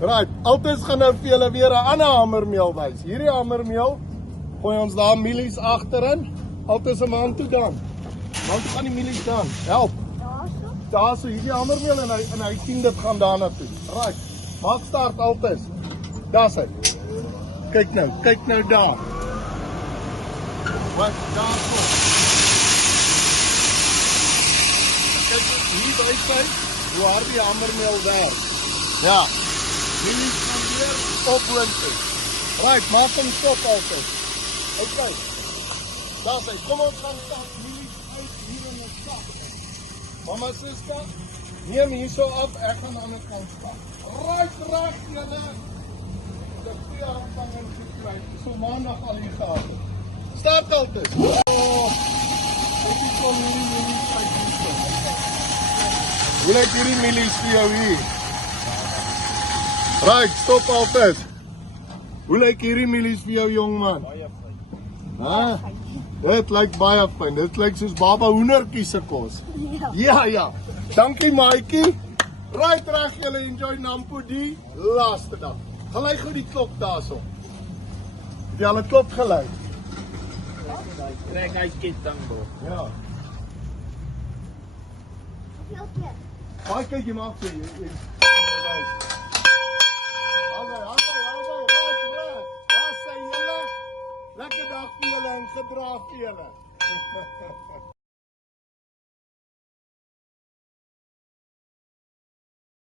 Right, Altes gaan nou vir julle weer 'n ander hamermeel wys. Hierdie hamermeel gooi ons daar mielies agterin. Altes se man toe dan. Want gaan die mielies dan. Help. Daar so hierdie hamermeel en hy sien dit gaan daarna toe. Right. Maak start Altes. Daar's hy. Kyk nou daar. Wat daar so. Kyk hier by sy hoe hard die hamermeel werk. Ja. Mielies gaan weer opwinter. Right, maak hom stop Altes. Okay. Daar's hy. Kom ons gaan stap mielies uit hier in die stap. Mama Siska, neem hier so af, ek gaan aan die kant stap. Right reg julle. Dat twee aanvanging gekry. So maandag al hier gehad. Start Altes. Oh. Ek kom hierdie mielies uit hier. Hoe lyk hierdie mielies vir jou hier? Right, stop Altes. Hoe lyk hierdie mielies vir jou jongman? Baie fyn. Hæ? Dit lyk baie fyn. Dit lyk soos baba hoendertjie se kos. Ja. Dankie maatjie. Right reg julle enjoy Nampo die laaste dag. Gelei gou die klok daarso. Het jy al 'n klok gelei? Trek hy ketting bo. Ja. Baie kyk jy maak vir jy. Hallo. Right. Daar sê julle. Lekker dag vir julle en gedra vir julle.